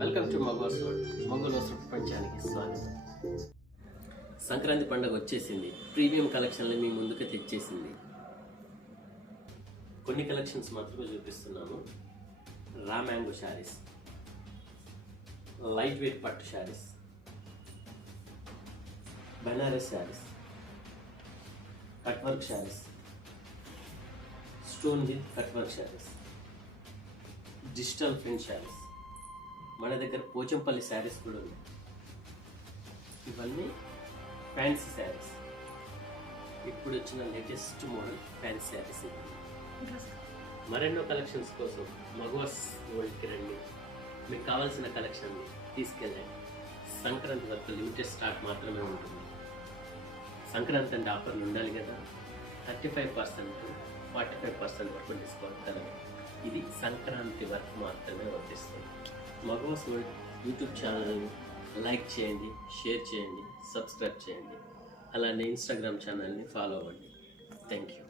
Welcome to మగోస్ ప్రపంచానికి స్వాగతం. సంక్రాంతి పండుగ వచ్చేసింది. ప్రీమియం కలెక్షన్లు మీ ముందుకు తెచ్చేసింది. కొన్ని కలెక్షన్స్ మాత్రమే చూపిస్తున్నాను. Raw mango saris, light weight పట్టు saris, Banaras saris, cut work saris, stone with cut work saris, digital print saris, మన దగ్గర పోచంపల్లి శారీస్ కూడా ఉన్నాయి. ఇవన్నీ ఫ్యాన్సీ శారీస్, ఇప్పుడు వచ్చిన లేటెస్ట్ మోడల్ ఫ్యాన్సీ శారీస్. మరెన్నో కలెక్షన్స్ కోసం మగవాస్ వరల్డ్కి రండి. మీకు కావాల్సిన కలెక్షన్ తీసుకెళ్ళండి. సంక్రాంతి వరకు లిమిటెడ్ స్టాక్ మాత్రమే ఉంటుంది. సంక్రాంతి అంటే ఆఫర్లు ఉండాలి కదా. 35% 45% వరకు డిస్కౌంట్ కలదు. ఇది సంక్రాంతి వరకు మాత్రమే వర్తిస్తుంది. మగవాస్ వరల్డ్ యూట్యూబ్ ఛానల్ని లైక్ చేయండి, షేర్ చేయండి, సబ్స్క్రైబ్ చేయండి. అలానే ఇన్స్టాగ్రామ్ ఛానల్ని ఫాలో అవ్వండి. Thank you.